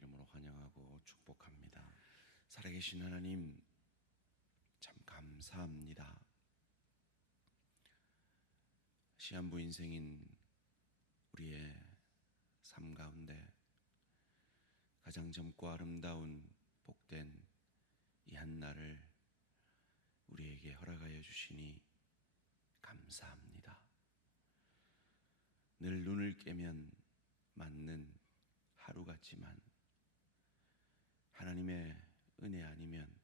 이름으로 환영하고 축복합니다. 살아계신 하나님, 참 감사합니다. 시한부 인생인 우리의 삶 가운데 가장 젊고 아름다운 복된 이 한날을 우리에게 허락하여 주시니 감사합니다. 늘 눈을 깨면 맞는 하루 같지만 하나님의 은혜 아니면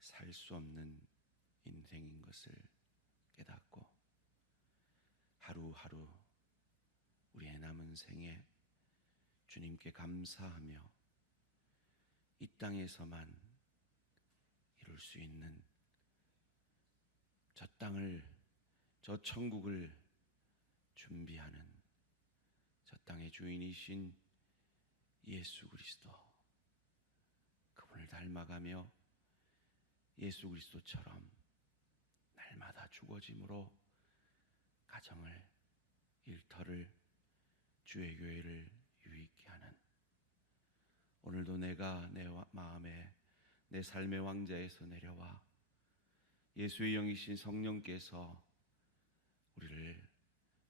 살 수 없는 인생인 것을 깨닫고 하루하루 우리의 남은 생에 주님께 감사하며 이 땅에서만 이룰 수 있는 저 땅을, 저 천국을 준비하는 저 땅의 주인이신 예수 그리스도, 그분을 닮아가며 예수 그리스도처럼 날마다 죽어짐으로 가정을, 일터를, 주의 교회를 유익케 하는, 오늘도 내가 내 마음에 내 삶의 왕자에서 내려와 예수의 영이신 성령께서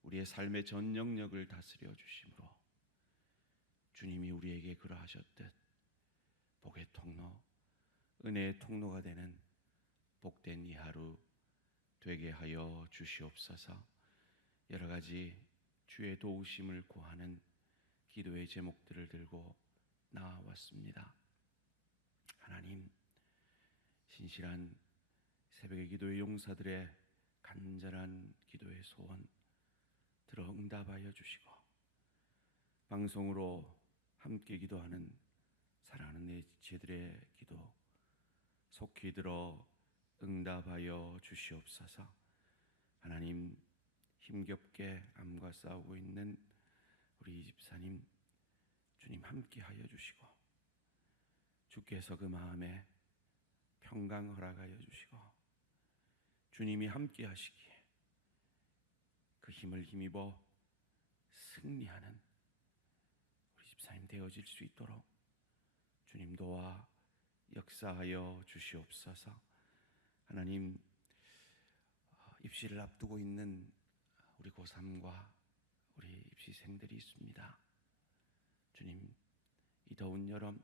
우리의 삶의 전 영역을 다스려 주심으로 주님이 우리에게 그러하셨듯 복의 통로, 은혜의 통로가 되는 복된 이 하루 되게 하여 주시옵소서. 여러 가지 주의 도우심을 구하는 기도의 제목들을 들고 나왔습니다. 하나님, 신실한 새벽의 기도의 용사들의 간절한 기도의 소원 들어 응답하여 주시고, 방송으로 함께 기도하는 사랑하는 내 지체들의 기도 속히 들어 응답하여 주시옵소서. 하나님, 힘겹게 암과 싸우고 있는 우리 집사님, 주님 함께 하여 주시고 주께서 그 마음에 평강 허락하여 주시고 주님이 함께 하시기에 그 힘을 힘입어 승리하는 우리 집사님 되어질 수 있도록 주님 도와 역사하여 주시옵소서. 하나님, 입시를 앞두고 있는 우리 고3과 우리 입시생들이 있습니다. 주님, 이 더운 여름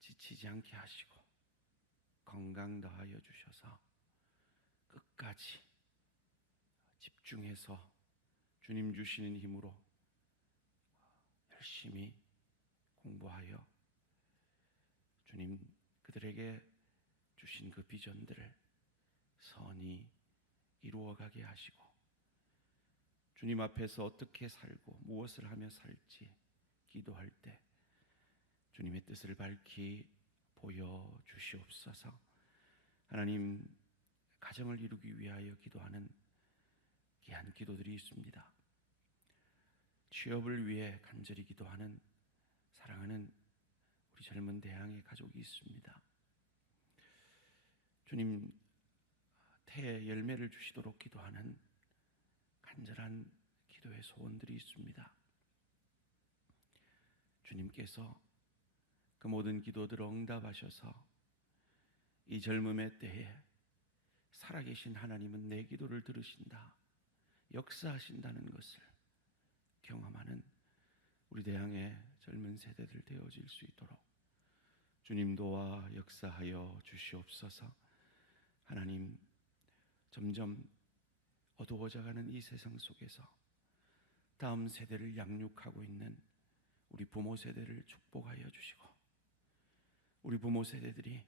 지치지 않게 하시고 건강 더하여 주셔서 끝까지 집중해서 주님 주시는 힘으로 열심히 공부하여 주님 그들에게 주신 그 비전들을 선히 이루어가게 하시고 주님 앞에서 어떻게 살고 무엇을 하며 살지 기도할 때 주님의 뜻을 밝히 보여주시옵소서. 하나님, 가정을 이루기 위하여 기도하는 귀한 기도들이 있습니다. 취업을 위해 간절히 기도하는 사랑하는 우리 젊은 대항의 가족이 있습니다. 주님, 태에 열매를 주시도록 기도하는 간절한 기도의 소원들이 있습니다. 주님께서 그 모든 기도들을 응답하셔서 이 젊음의 때에 살아계신 하나님은 내 기도를 들으신다, 역사하신다는 것을 경험하는 우리 대항의 젊은 세대들 되어질 수 있도록 주님 도와 역사하여 주시옵소서. 하나님, 점점 어두워져가는 이 세상 속에서 다음 세대를 양육하고 있는 우리 부모 세대를 축복하여 주시고 우리 부모 세대들이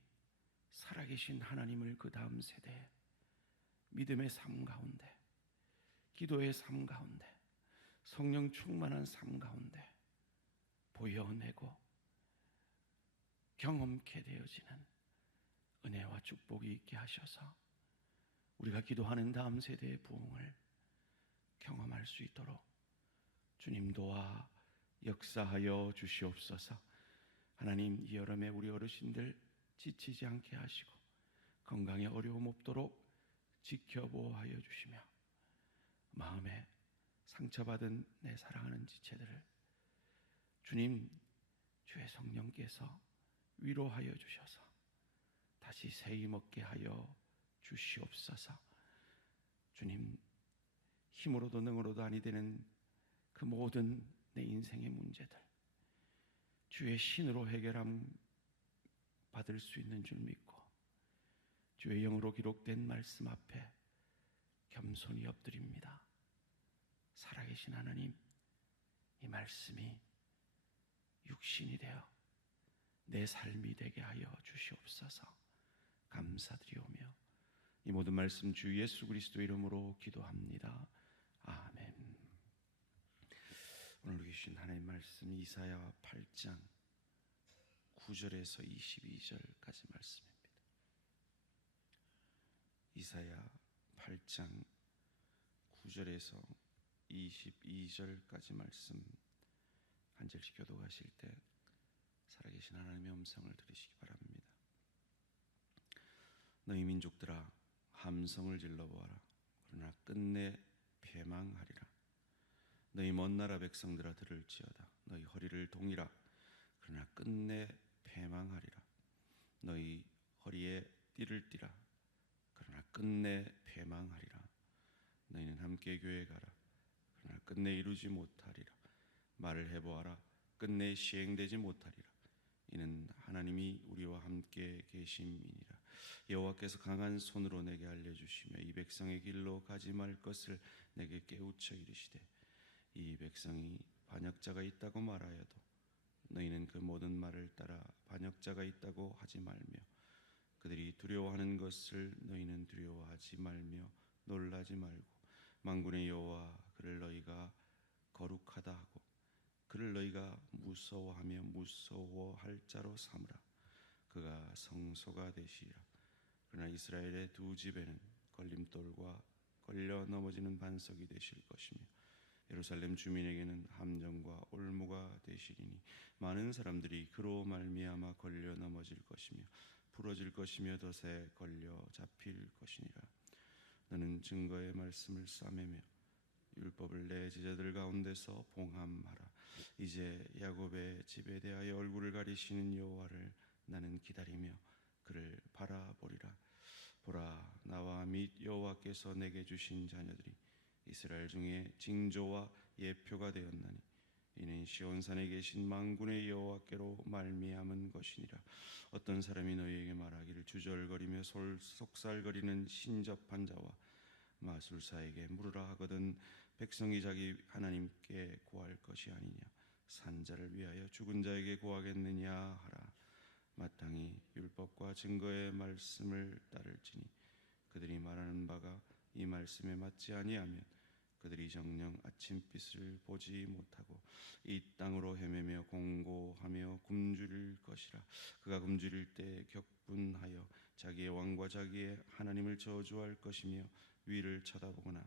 살아계신 하나님을 그 다음 세대에 믿음의 삶 가운데, 기도의 삶 가운데, 성령 충만한 삶 가운데 보여내고 경험케 되어지는 은혜와 축복이 있게 하셔서 우리가 기도하는 다음 세대의 부흥을 경험할 수 있도록 주님 도와 역사하여 주시옵소서. 하나님, 이 여름에 우리 어르신들 지치지 않게 하시고 건강에 어려움 없도록 지켜보호하여 주시며 마음에 상처받은 내 사랑하는 지체들을 주님 주의 성령께서 위로하여 주셔서 다시 새 힘 얻게 하여 주시옵소서. 주님, 힘으로도 능으로도 아니 되는 그 모든 내 인생의 문제들 주의 신으로 해결함 받을 수 있는 줄 믿고 주의 영으로 기록된 말씀 앞에 겸손히 엎드립니다. 살아계신 하나님, 이 말씀이 육신이 되어 내 삶이 되게 하여 주시옵소서. 감사드리오며 이 모든 말씀 주 예수 그리스도 이름으로 기도합니다. 아멘. 오늘 주신 하나님 말씀 이사야 8장 9절에서 22절까지 말씀입니다. 이사야 8장 9절에서 22절까지 말씀 한 절씩 교독하실 때 살아계신 하나님의 음성을 들으시기 바랍니다. 너희 민족들아 함성을 질러보아라. 그러나 끝내 패망하리라. 너희 먼 나라 백성들아 들을지어다. 너희 허리를 동이라. 그러나 끝내 패망하리라. 너희 허리에 띠를 띠라. 그러나 끝내 패망하리라. 너희는 함께 교회 가라. 그러나 끝내 이루지 못하리라. 말을 해보아라. 끝내 시행되지 못하리라. 이는 하나님이 우리와 함께 계심이니라. 여호와께서 강한 손으로 내게 알려주시며 이 백성의 길로 가지 말 것을 내게 깨우쳐 이르시되 이 백성이 반역자가 있다고 말하여도 너희는 그 모든 말을 따라 반역자가 있다고 하지 말며 그들이 두려워하는 것을 너희는 두려워하지 말며 놀라지 말고 만군의 여호와 그를 너희가 거룩하다 하고 그를 너희가 무서워하며 무서워할 자로 삼으라. 그가 성소가 되시리라. 그러나 이스라엘의 두 집에는 걸림돌과 걸려 넘어지는 반석이 되실 것이며 예루살렘 주민에게는 함정과 올무가 되시리니 많은 사람들이 그로 말미암아 걸려 넘어질 것이며 부러질 것이며 덫에 걸려 잡힐 것이니라. 너는 증거의 말씀을 싸매며 율법을 내 제자들 가운데서 봉함하라. 이제 야곱의 집에 대하여 얼굴을 가리시는 여호와를 나는 기다리며 그를 바라보리라. 보라, 나와 및 여호와께서 내게 주신 자녀들이 이스라엘 중에 징조와 예표가 되었나니 이는 시온산에 계신 만군의 여호와께로 말미암은 것이니라. 어떤 사람이 너희에게 말하기를 주절거리며 속살거리는 신접한 자와 마술사에게 물으라 하거든 백성이 자기 하나님께 구할 것이 아니냐 산자를 위하여 죽은 자에게 구하겠느냐 하라. 마땅히 율법과 증거의 말씀을 따를지니 그들이 말하는 바가 이 말씀에 맞지 아니하면 그들이 정녕 아침빛을 보지 못하고 이 땅으로 헤매며 공고하며 굶주릴 것이라. 그가 굶주릴 때 격분하여 자기의 왕과 자기의 하나님을 저주할 것이며 위를 쳐다보거나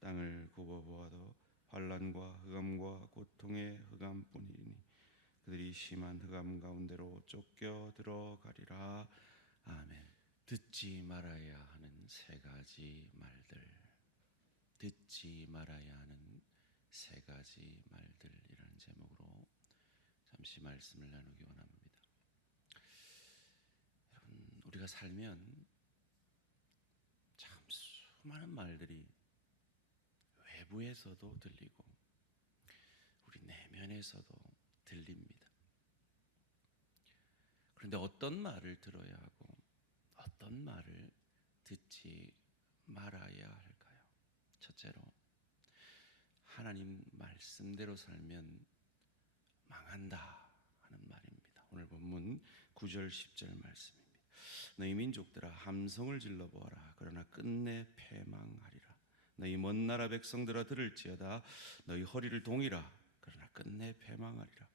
땅을 굽어보아도 환난과 흑암과 고통의 흑암뿐이니 그들이 심한 흑암 가운데로 쫓겨 들어가리라. 아멘. 듣지 말아야 하는 세 가지 말들. 듣지 말아야 하는 세 가지 말들이라는 제목으로 잠시 말씀을 나누기 원합니다. 여러분, 우리가 살면 참 수많은 말들이 외부에서도 들리고 우리 내면에서도 들립니다. 그런데 어떤 말을 들어야 하고 어떤 말을 듣지 말아야 할까요? 첫째로 하나님 말씀대로 살면 망한다 하는 말입니다. 오늘 본문 9절 10절 말씀입니다. 너희 민족들아 함성을 질러보아라. 그러나 끝내 패망하리라. 너희 먼 나라 백성들아 들을지어다. 너희 허리를 동이라. 그러나 끝내 패망하리라.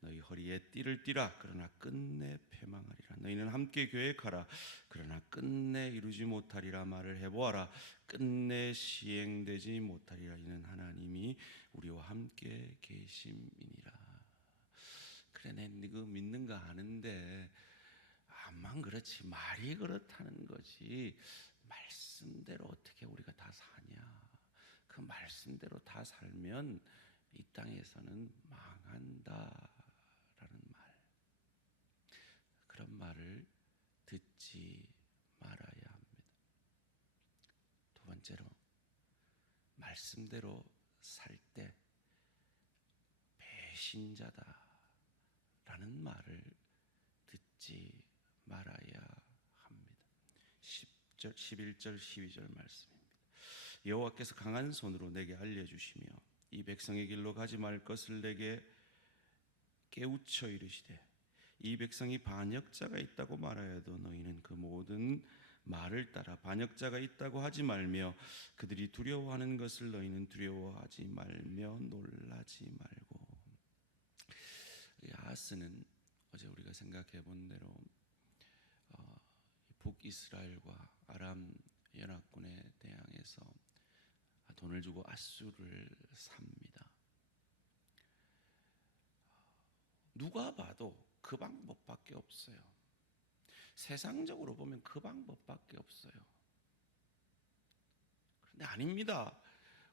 너희 허리에 띠를 띠라. 그러나 끝내 패망하리라. 너희는 함께 계획하라. 그러나 끝내 이루지 못하리라. 말을 해보아라. 끝내 시행되지 못하리라. 이는 하나님이 우리와 함께 계심이니라. 그래, 내 이거 믿는가 하는데 암만 그렇지 말이 그렇다는 거지 말씀대로 어떻게 우리가 다 사냐. 그 말씀대로 다 살면 이 땅에서는 망한다라는 말. 말씀대로 살 때 배신자다라는 말을 듣지 말아야 합니다. 10절, 11절, 12절 말씀입니다. 여호와께서 강한 손으로 내게 알려주시며 이 백성의 길로 가지 말 것을 내게 깨우쳐 이르시되 이 백성이 반역자가 있다고 말하여도 너희는 그 모든 말을 따라 반역자가 있다고 하지 말며 그들이 두려워하는 것을 너희는 두려워하지 말며 놀라지 말고. 아하스는 어제 우리가 생각해 본 대로 북이스라엘과 아람 연합군에 대항해서 돈을 주고 앗수를 삽니다. 누가 봐도 그 방법밖에 없어요. 세상적으로 보면 그 방법밖에 없어요. 그런데 아닙니다.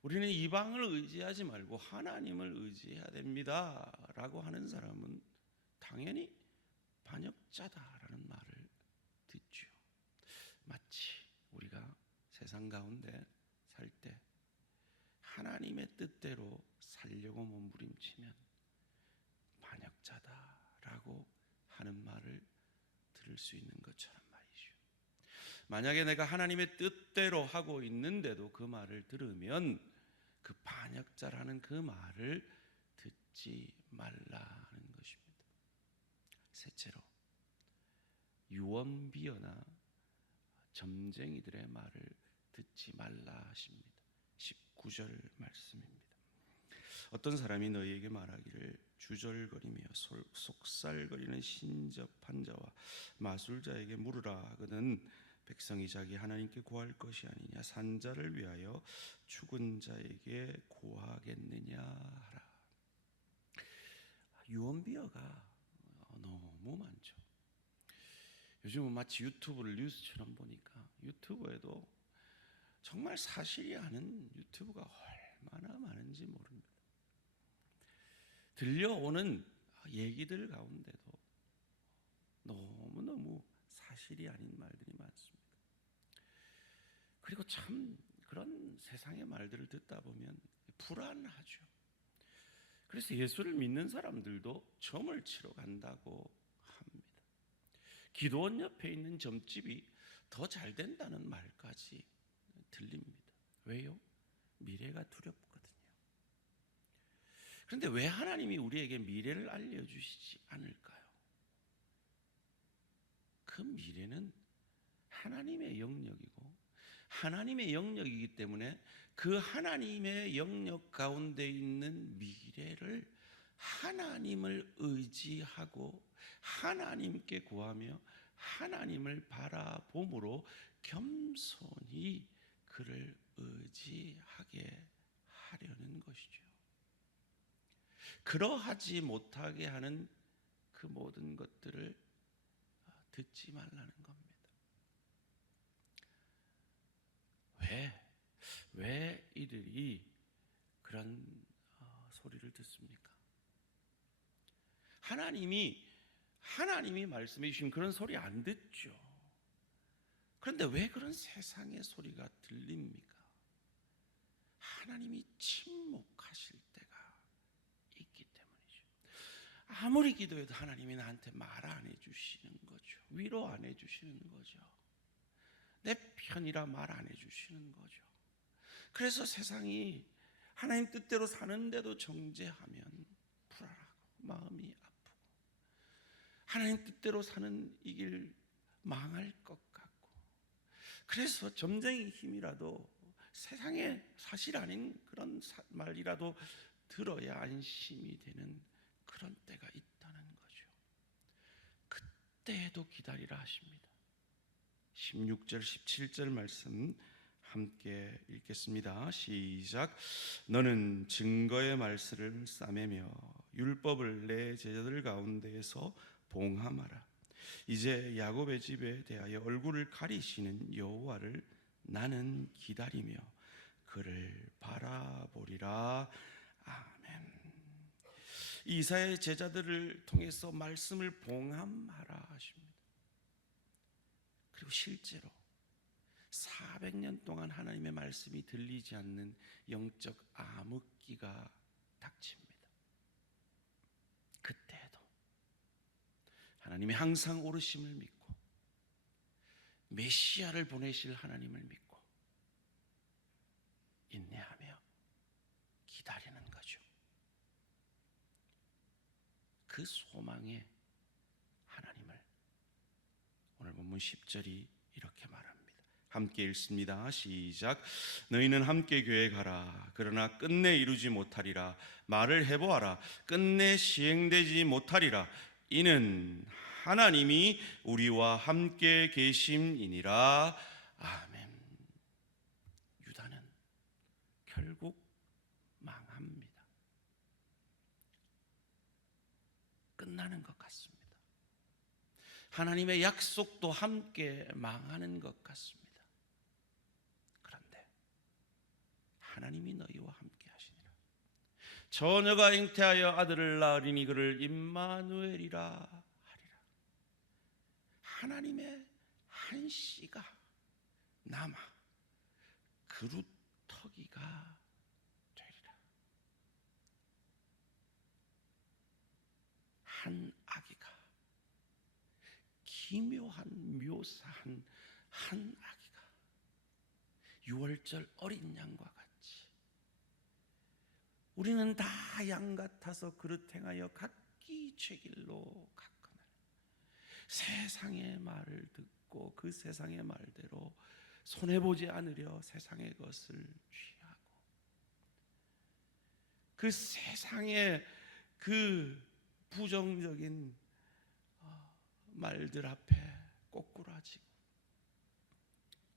우리는 이방을 의지하지 말고 하나님을 의지해야 됩니다 라고 하는 사람은 당연히 반역자다라는 말을 듣죠. 마치 우리가 세상 가운데 살 때 하나님의 뜻대로 살려고 몸부림치면 반역자다라고 하는 말을 들을 수 있는 것처럼 말이죠. 만약에 내가 하나님의 뜻대로 하고 있는데도 그 말을 들으면 그 반역자라는 그 말을 듣지 말라는 것입니다. 셋째로 유언비어나 점쟁이들의 말을 듣지 말라 하십니다. 19절 말씀입니다. 어떤 사람이 너희에게 말하기를 주절거리며 속살거리는 신접한 자와 마술자에게 물으라 하거든 백성이 자기 하나님께 구할 것이 아니냐 산자를 위하여 죽은 자에게 구하겠느냐 하라. 유언비어가 너무 많죠. 요즘은 마치 유튜브를 뉴스처럼 보니까 유튜브에도 정말 사실이 아닌 유튜브가 얼마나 많은지 모릅니다. 들려오는 얘기들 가운데도 너무너무 사실이 아닌 말들이 많습니다. 그리고 참 그런 세상의 말들을 듣다 보면 불안하죠. 그래서 예수를 믿는 사람들도 점을 치러 간다고 합니다. 기도원 옆에 있는 점집이 더 잘 된다는 말까지 들립니다. 왜요? 미래가 두렵거든요. 그런데 왜 하나님이 우리에게 미래를 알려주시지 않을까요? 그 미래는 하나님의 영역이고 하나님의 영역이기 때문에 그 하나님의 영역 가운데 있는 미래를 하나님을 의지하고 하나님께 구하며 하나님을 바라봄으로 겸손히 그를 의지하게 하려는 것이죠. 그러하지 못하게 하는 그 모든 것들을 듣지 말라는 겁니다. 왜 이들이 그런 소리를 듣습니까? 하나님이 말씀해 주신 그런 소리 안 듣죠. 그런데 왜 그런 세상의 소리가 들립니까? 하나님이 침묵하실 때가 있기 때문이죠. 아무리 기도해도 하나님이 나한테 말 안 해주시는 거죠. 위로 안 해주시는 거죠. 내 편이라 말 안 해주시는 거죠. 그래서 세상이 하나님 뜻대로 사는데도 정죄하면 불안하고 마음이 아프고 하나님 뜻대로 사는 이 길 망할 것 같고 그래서 점쟁이 힘이라도 세상에 사실 아닌 그런 말이라도 들어야 안심이 되는 그런 때가 있다는 거죠. 그때에도 기다리라 하십니다. 16절 17절 말씀 함께 읽겠습니다. 시작. 너는 증거의 말씀을 싸매며 율법을 내 제자들 가운데에서 봉함하라. 이제 야곱의 집에 대하여 얼굴을 가리시는 여호와를 나는 기다리며 그를 바라보리라. 아멘. 이사야의 제자들을 통해서 말씀을 봉함하라 하십니다. 그리고 실제로 400년 동안 하나님의 말씀이 들리지 않는 영적 암흑기가 닥칩니다. 그때에도 하나님이 항상 오르심을 믿고 메시아를 보내실 하나님을 믿고 인내하며 기다리는 거죠. 그 소망의 하나님을 오늘 본문 10절이 이렇게 말합니다. 함께 읽습니다. 시작. 너희는 함께 교회 가라. 그러나 끝내 이루지 못하리라. 말을 해보아라. 끝내 시행되지 못하리라. 이는 하나님이 우리와 함께 계심이니라. 아멘. 유다는 결국 망합니다. 끝나는 것 같습니다. 하나님의 약속도 함께 망하는 것 같습니다. 그런데 하나님이 너희와 함께 하시니라. 처녀가 잉태하여 아들을 낳으리니 그를 임마누엘이라 하리라. 하나님의 한 씨가 남아 그루터기가 되리라. 한 아기가, 기묘한 묘사한 한 아기가 6월절 어린 양과 같이, 우리는 다 양 같아서 그릇 행하여 각기 죄 길로 갔거늘 세상의 말을 듣고 그 세상의 말대로 손해보지 않으려 세상의 것을 취하고 그 세상의 그 부정적인 말들 앞에 꼬꾸라지고,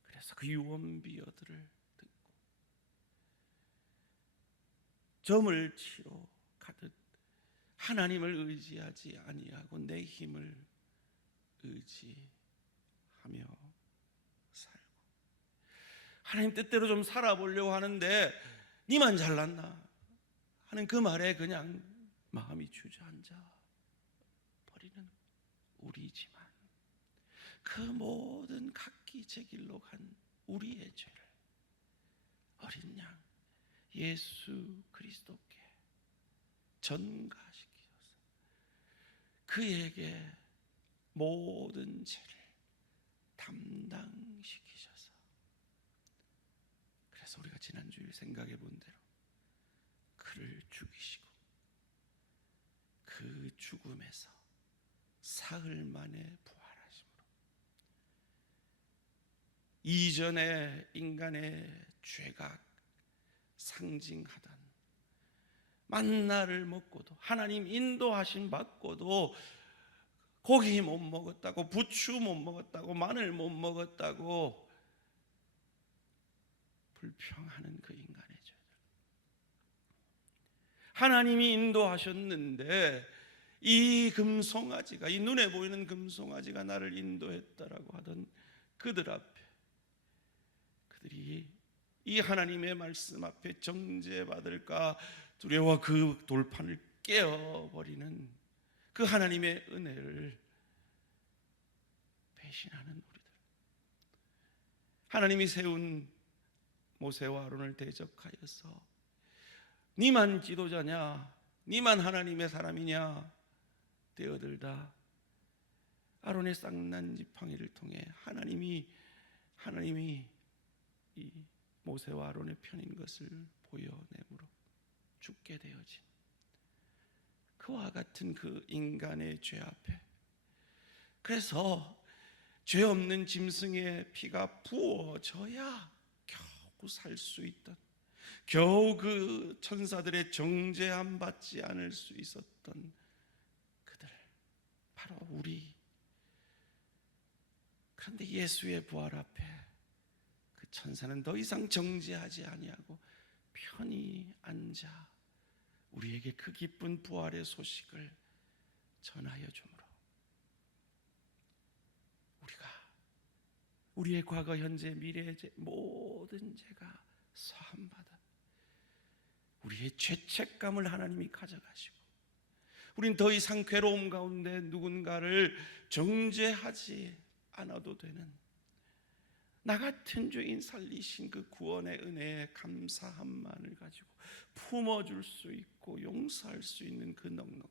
그래서 그 유언비어들을 듣고 점을 치러 가듯 하나님을 의지하지 아니하고 내 힘을 의지하며 살고, 하나님 뜻대로 좀 살아보려고 하는데 니만 잘났나 하는 그 말에 그냥 마음이 주저앉아 버리는 우리지만, 그 모든 각기 제 길로 간 우리의 죄를 어린 양 예수 그리스도께 전가시키셔서 그에게 모든 죄를 담당시키셔서, 그래서 우리가 지난주일 생각해 본 대로 그를 죽이시고 그 죽음에서 사흘 만에 부활하심으로 이전에 인간의 죄가 상징하던 만나를 먹고도, 하나님 인도하심 받고도 고기 못 먹었다고, 부추 못 먹었다고, 마늘 못 먹었다고 불평하는 그 인간의 죄들, 하나님이 인도하셨는데 이 금송아지가, 이 눈에 보이는 금송아지가 나를 인도했다라고 하던 그들 앞에, 그들이 이 하나님의 말씀 앞에 정죄받을까 두려워 그 돌판을 깨어버리는 그 하나님의 은혜를 배신하는 우리들, 하나님이 세운 모세와 아론을 대적하여서 니만 지도자냐, 니만 하나님의 사람이냐 되어들다 아론의 쌍난 지팡이를 통해 하나님이 이 모세와 아론의 편인 것을 보여내므로 죽게 되어진 그와 같은 그 인간의 죄 앞에, 그래서 죄 없는 짐승의 피가 부어져야 겨우 살 수 있던, 겨우 그 천사들의 정죄함 받지 않을 수 있었던 그들, 바로 우리. 그런데 예수의 부활 앞에 그 천사는 더 이상 정죄하지 아니하고 편히 앉아 우리에게 그 기쁜 부활의 소식을 전하여 주므로 우리가 우리의 과거, 현재, 미래의 모든 죄가 사함받아 우리의 죄책감을 하나님이 가져가시고, 우린 더 이상 괴로움 가운데 누군가를 정죄하지 않아도 되는, 나 같은 죄인 살리신 그 구원의 은혜에 감사함만을 가지고 품어줄 수 있고 용서할 수 있는 그 넉넉함,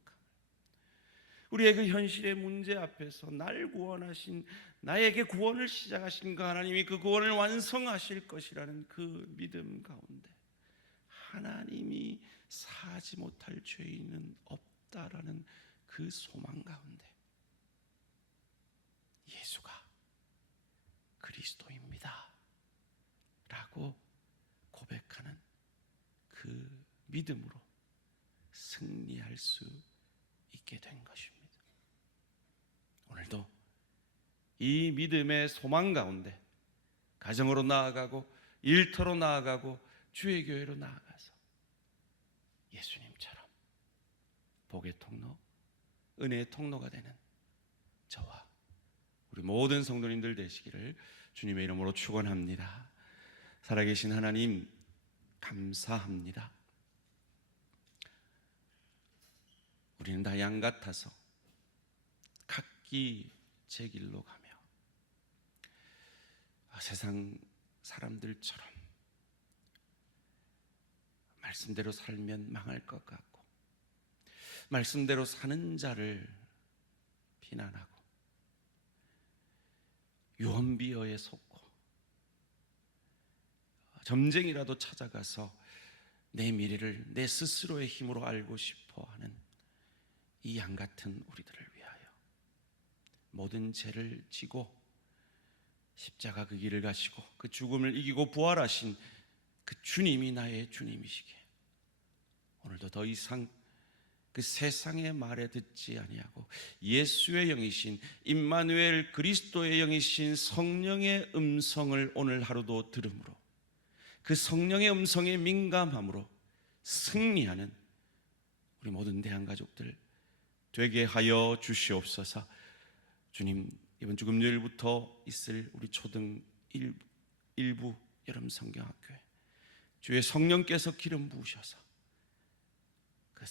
우리의 그 현실의 문제 앞에서 날 구원하신, 나에게 구원을 시작하신 그 하나님이 그 구원을 완성하실 것이라는 그 믿음 가운데 하나님이 사지 못할 죄인은 없다라는 그 소망 가운데 예수가 그리스도입니다 라고 고백하는 그 믿음으로 승리할 수 있게 된 것입니다. 오늘도 이 믿음의 소망 가운데 가정으로 나아가고 일터로 나아가고 주의 교회로 나아가서 예수님처럼 복의 통로, 은혜의 통로가 되는 저와 우리 모든 성도님들 되시기를 주님의 이름으로 축원합니다. 살아계신 하나님 감사합니다. 우리는 다 양 같아서 각기 제 길로 가며 세상 사람들처럼 말씀대로 살면 망할 것 같고 말씀대로 사는 자를 비난하고 유언비어에 속고 점쟁이라도 찾아가서 내 미래를 내 스스로의 힘으로 알고 싶어 하는 이 양 같은 우리들을 위하여 모든 죄를 지고 십자가 그 길을 가시고 그 죽음을 이기고 부활하신 그 주님이 나의 주님이시기에 오늘도 더 이상 그 세상의 말에 듣지 아니하고 예수의 영이신 임마누엘 그리스도의 영이신 성령의 음성을 오늘 하루도 들음으로 그 성령의 음성에 민감함으로 승리하는 우리 모든 대한가족들 되게 하여 주시옵소서. 주님, 이번 주 금요일부터 있을 우리 초등 1부 여름 성경학교에 주의 성령께서 기름 부으셔서 그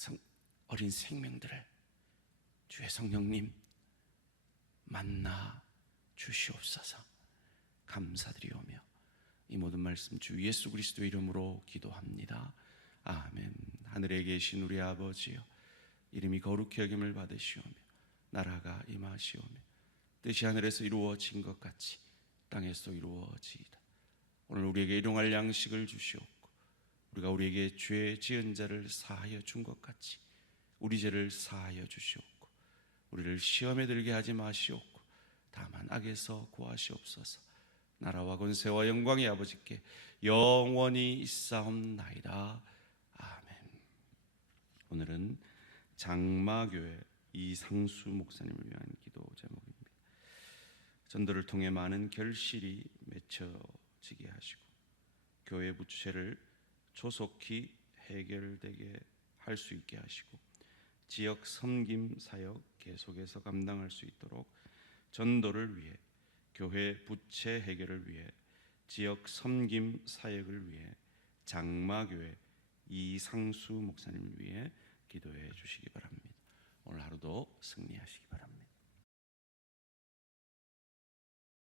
어린 생명들을 주의 성령님 만나 주시옵소서. 감사드리오며 이 모든 말씀 주 예수 그리스도의 이름으로 기도합니다. 아멘. 하늘에 계신 우리 아버지여, 이름이 거룩히 여김을 받으시오며 나라가 임하시오며 뜻이 하늘에서 이루어진 것 같이 땅에서 이루어지이다. 오늘 우리에게 일용할 양식을 주시옵고 우리가 우리에게 죄 지은 자를 사하여 준 것 같이 우리 죄를 사하여 주시옵고 우리를 시험에 들게 하지 마시옵고 다만 악에서 구하시옵소서. 나라와 권세와 영광의 아버지께 영원히 있사옵나이다. 아멘. 오늘은 장마교회 이상수 목사님을 위한 기도 제목입니다. 전도를 통해 많은 결실이 맺혀지게 하시고 교회 부채를 조속히 해결되게 할 수 있게 하시고 지역 섬김 사역 계속해서 감당할 수 있도록 전도를 위해 교회 부채 해결을 위해 지역 섬김 사역을 위해 장마교회 이상수 목사님을 위해 기도해 주시기 바랍니다. 오늘 하루도 승리하시기 바랍니다.